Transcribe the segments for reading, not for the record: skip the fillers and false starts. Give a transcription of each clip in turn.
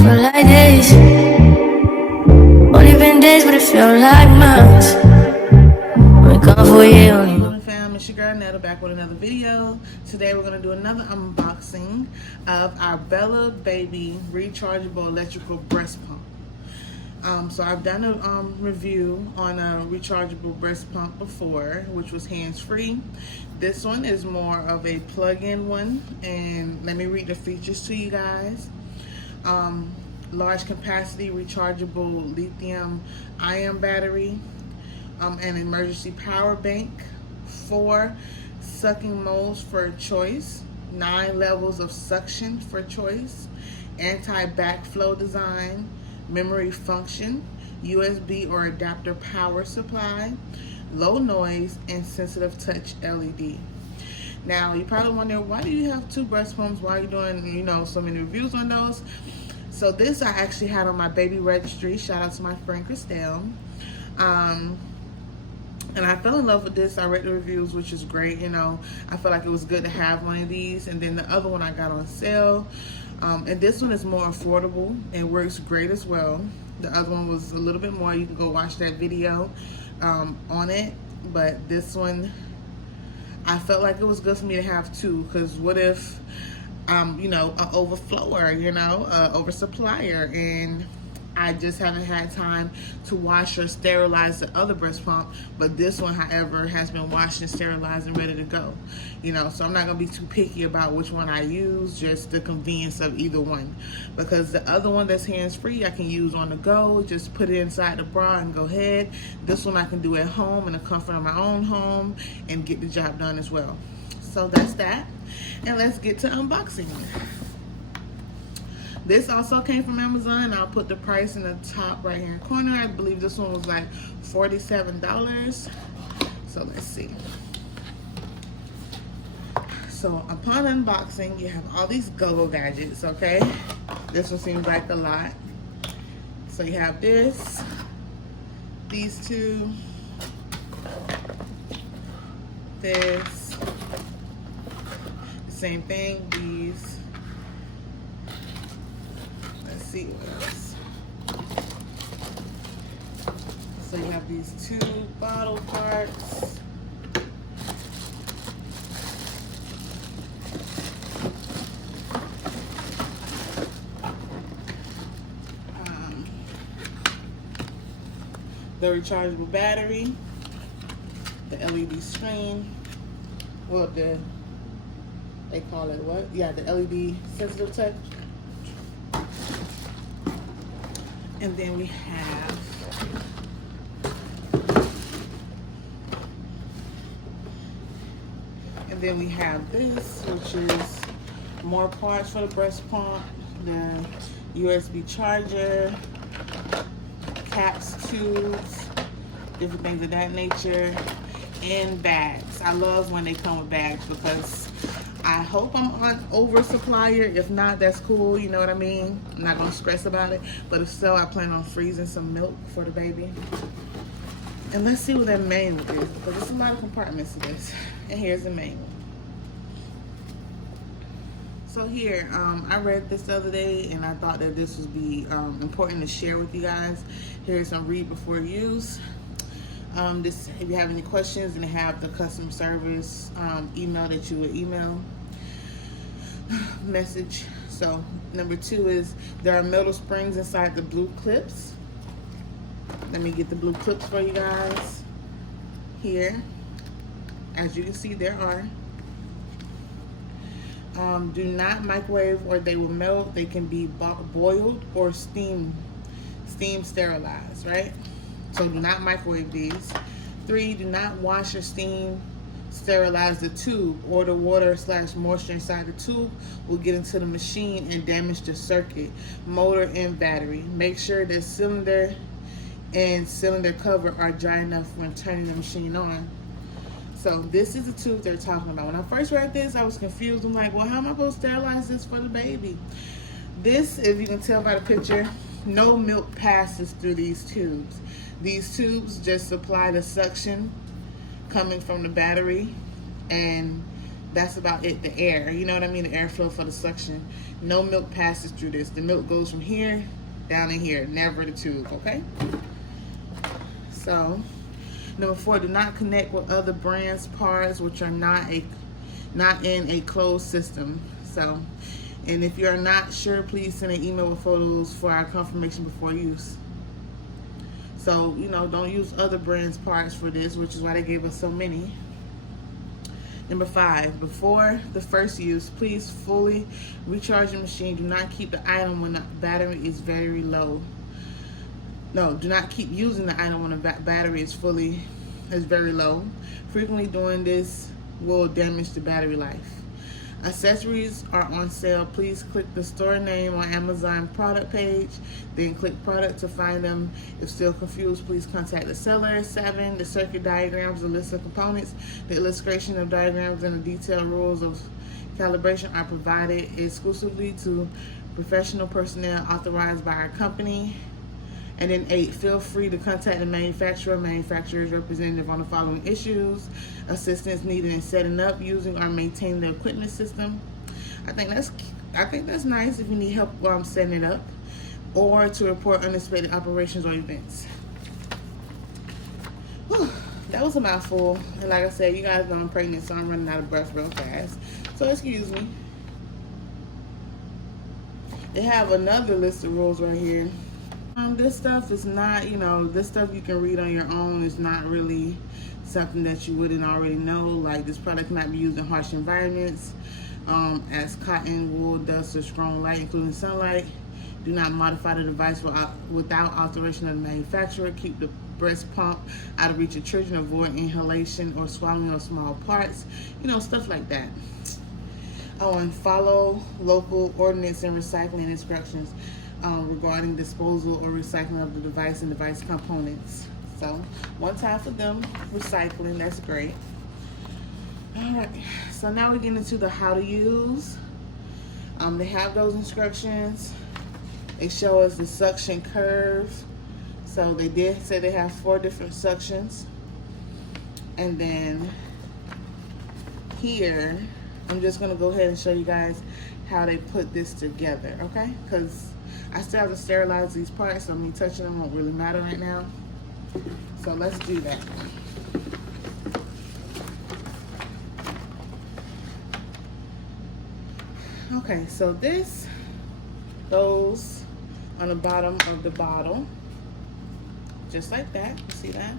feel like days. Only been days, but it feel like months. We gone for a year. Hey fam, it's your girl Netta back with another video. Today we're going to do another unboxing of our Bellababy rechargeable electrical breast pump. So I've done a review on a rechargeable breast pump before, which was hands-free. This one is more of a plug-in one, and let me read the features to you guys. Large capacity rechargeable lithium ion battery, an emergency power bank, 4 sucking modes for choice, 9 levels of suction for choice, anti-backflow design, memory function, USB or adapter power supply, low noise, and sensitive touch LED. Now, you probably wonder, why do you have 2 breast pumps? Why are you doing, so many reviews on those? So this I actually had on my baby registry. Shout out to my friend Christelle. And I fell in love with this. I read the reviews, which is great. I feel like it was good to have one of these. And then the other one I got on sale. And this one is more affordable and works great as well. The other one was a little bit more. You can go watch that video on it. But this one, I felt like it was good for me to have 2. Because what if, an overflower, oversupplier, and I just haven't had time to wash or sterilize the other breast pump, but this one, however, has been washed and sterilized and ready to go. So I'm not gonna be too picky about which one I use, just the convenience of either one. Because the other one that's hands-free, I can use on the go, just put it inside the bra and go ahead. This one I can do at home in the comfort of my own home and get the job done as well. So that's that, and let's get to unboxing. This also came from Amazon. I'll put the price in the top right hand corner. I believe this one was like $47. So let's see. So upon unboxing, you have all these go-go gadgets, okay? This one seems like a lot. So you have this, these 2, this, the same thing, these. See what else. So you have these 2 bottle parts. The rechargeable battery, the LED screen, they call it what? Yeah, the LED sensitive touch. And then we have this, which is more parts for the breast pump, the USB charger, caps, tubes, different things of that nature, and bags. I love when they come with bags because I hope I'm on oversupplier. If not, that's cool, you know what I mean? I'm not gonna stress about it, but if so, I plan on freezing some milk for the baby. And let's see what that manual is, because there's a lot of compartments to this. And here's the manual. So here, I read this the other day, and I thought that this would be important to share with you guys. Here's some read before use. If you have any questions, and they have the customer service email that you would email message. So number 2 is there are metal springs inside the blue clips. Let me get the blue clips for you guys. Here, as you can see, there are. Do not microwave or they will melt. They can be boiled or steam sterilized, right? So do not microwave these. 3, do not wash or steam sterilize the tube, or the water/moisture inside the tube will get into the machine and damage the circuit, motor, and battery. Make sure the cylinder and cylinder cover are dry enough when turning the machine on. So this is the tube they're talking about. When I first read this, I was confused. I'm like, well, how am I supposed to sterilize this for the baby? This, if you can tell by the picture, no milk passes through these tubes. These tubes just supply the suction coming from the battery, and that's about it. The air, you know what I mean, the airflow for the suction. No milk passes through this. The milk goes from here down in here, never the tube. Okay. So number 4, do not connect with other brands parts which are not in a closed system. So, and if you're not sure, please send an email with photos for our confirmation before use. So, you know, don't use other brands parts for this, which is why they gave us so many. Number 5, before the first use, please fully recharge your machine. Do not keep the item when the battery is very low. No, do not keep using the item when the battery is very low. Frequently doing this will damage the battery life. Accessories are on sale. Please click the store name on Amazon product page, then click product to find them. If still confused, please contact the seller. 7, the circuit diagrams, the list of components, the illustration of diagrams, and the detailed rules of calibration are provided exclusively to professional personnel authorized by our company. And then 8, feel free to contact the manufacturer's representative on the following issues: assistance needed in setting up, using, or maintaining the equipment system. I think that's nice if you need help while I'm setting it up, or to report unexpected operations or events. Whew, that was a mouthful. And like I said, you guys know I'm pregnant, so I'm running out of breath real fast. So excuse me. They have another list of rules right here. This stuff is not, this stuff you can read on your own. It's not really something that you wouldn't already know. Like, this product cannot be used in harsh environments, as cotton, wool, dust, or strong light, including sunlight. Do not modify the device without authorization of the manufacturer. Keep the breast pump out of reach of children. Avoid inhalation or swallowing of small parts. Stuff like that. Oh, and follow local ordinance and recycling instructions regarding disposal or recycling of the device and device components. So, one time for them, recycling, that's great. All right, so now we get into the how to use. They have those instructions. They show us the suction curve. So they did say they have 4 different suctions. And then here, I'm just gonna go ahead and show you guys how they put this together, okay? Because I still have to sterilize these parts, so me touching them won't really matter right now. So let's do that. Okay, so this goes on the bottom of the bottle, just like that. You see that?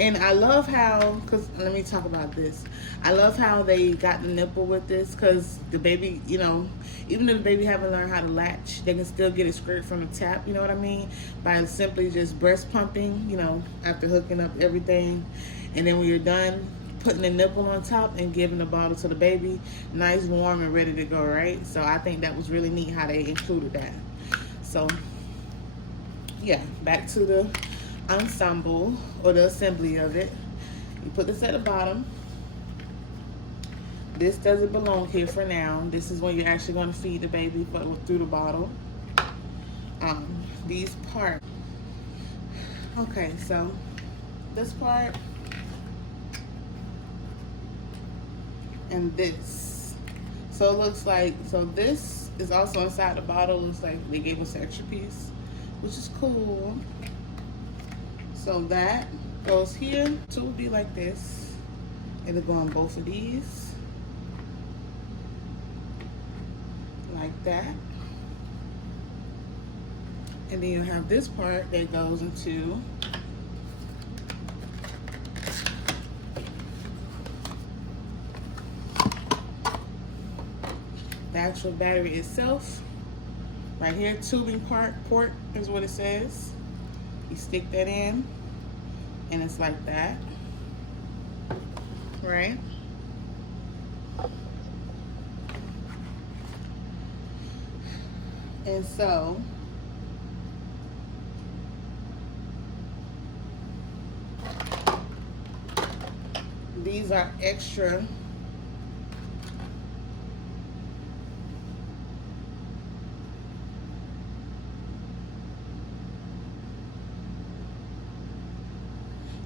And I love how, because let me talk about this. I love how they got the nipple with this, because the baby, even though the baby haven't learned how to latch, they can still get it straight from the tap, you know what I mean? By simply just breast pumping, after hooking up everything. And then when you're done, putting the nipple on top and giving the bottle to the baby, nice, warm, and ready to go, right? So I think that was really neat how they included that. So, yeah, back to the ensemble or the assembly of it. You put this at the bottom. This doesn't belong here for now. This is when you're actually going to feed the baby through the bottle. These parts. Okay, so this part and this. So it looks like, this is also inside the bottle. Looks like they gave us an extra piece, which is cool. So that goes here. Two will be like this. It'll go on both of these. Like that. And then you have this part that goes into the actual battery itself. Right here, tubing port is what it says. You stick that in, and it's like that, right? And so these are extra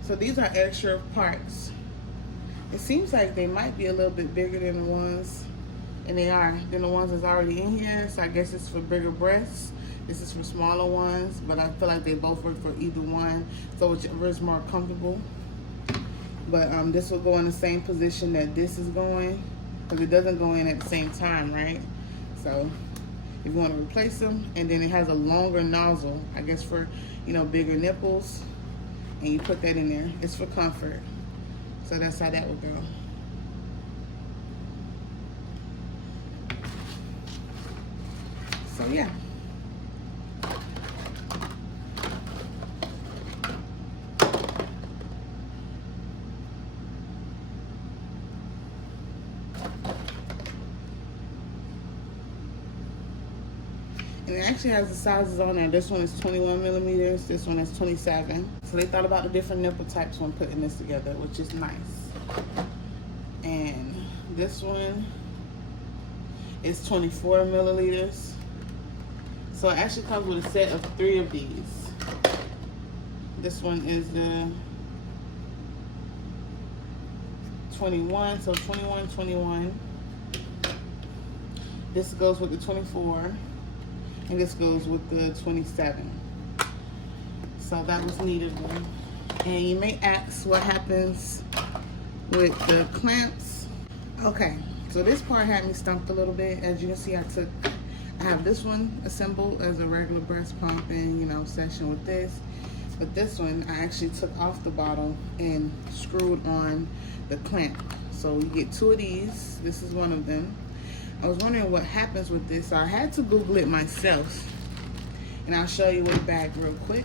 So these are extra parts. It seems like they might be a little bit bigger than the ones, and they are, than the ones that's already in here. So I guess it's for bigger breasts. This is for smaller ones, but I feel like they both work for either one. So whichever is more comfortable. But this will go in the same position that this is going, because it doesn't go in at the same time, right? So if you want to replace them, and then it has a longer nozzle, I guess for, you know, bigger nipples, and you put that in there. It's for comfort. So that's how that would go. So yeah. And it actually has the sizes on there. This one is 21 millimeters. This one is 27. So they thought about the different nipple types when putting this together, which is nice. And this one is 24 milliliters. So it actually comes with a set of 3 of these. This one is the 21, so 21, 21. This goes with the 24. And this goes with the 27. So that was needed one. And you may ask what happens with the clamps. Okay, so this part had me stumped a little bit. As you can see, I have this one assembled as a regular breast pump and, you know, session with this. But this one, I actually took off the bottle and screwed on the clamp. So you get 2 of these. This is one of them. I was wondering what happens with this, so I had to Google it myself. And I'll show you with the bag real quick.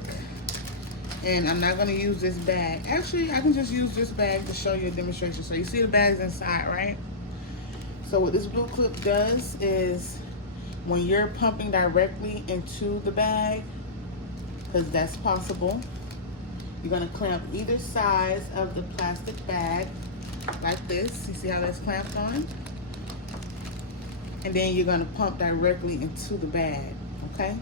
And I'm not going to use this bag. Actually, I can just use this bag to show you a demonstration. So you see the bag's inside, right? So what this blue clip does is when you're pumping directly into the bag, because that's possible, you're going to clamp either side of the plastic bag like this. You see how that's clamped on? And then you're going to pump directly into the bag, okay?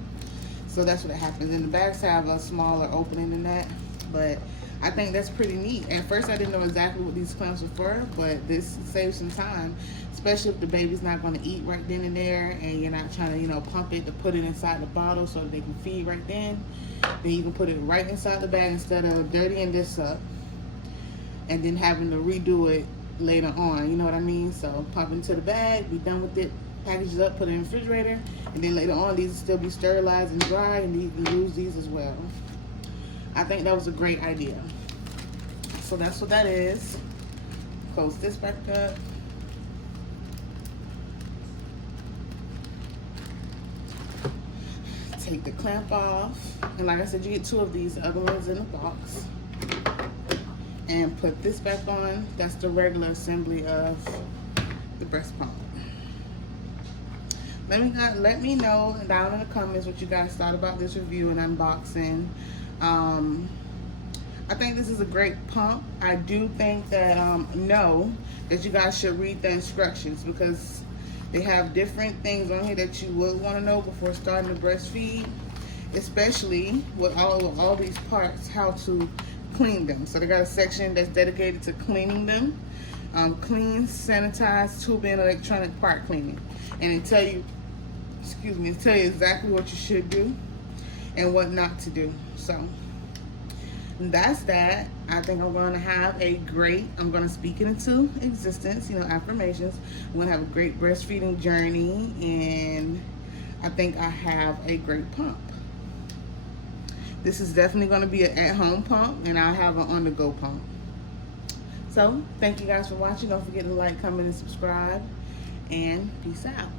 So that's what happens. And the bags have a smaller opening than that, but I think that's pretty neat. At first, I didn't know exactly what these clamps were for, but this saves some time, especially if the baby's not going to eat right then and there, and you're not trying to, you know, pump it to put it inside the bottle so they can feed right then. Then you can put it right inside the bag instead of dirtying this up and then having to redo it later on. You know what I mean? So pop into the bag, be done with it, package it up, put it in the refrigerator, and then later on these will still be sterilized and dry, and you can use these as well. I think that was a great idea. So that's what that is. Close this back up. Take the clamp off, and like I said, you get 2 of these. The other one's in the box. And put this back on. That's the regular assembly of the breast pump. Let me know down in the comments what you guys thought about this review and unboxing. I think this is a great pump. I do think that that you guys should read the instructions, because they have different things on here that you would want to know before starting to breastfeed, especially with all these parts, how to clean them. So they got a section that's dedicated to cleaning them. Clean, sanitize, tube and electronic part cleaning. And it tell you exactly what you should do and what not to do. So that's that. I think I'm going to have I'm going to speak it into existence, you know, affirmations. I'm going to have a great breastfeeding journey, and I think I have a great pump. This is definitely going to be an at-home pump, and I'll have an on-the-go pump. So thank you guys for watching. Don't forget to like, comment, and subscribe, and peace out.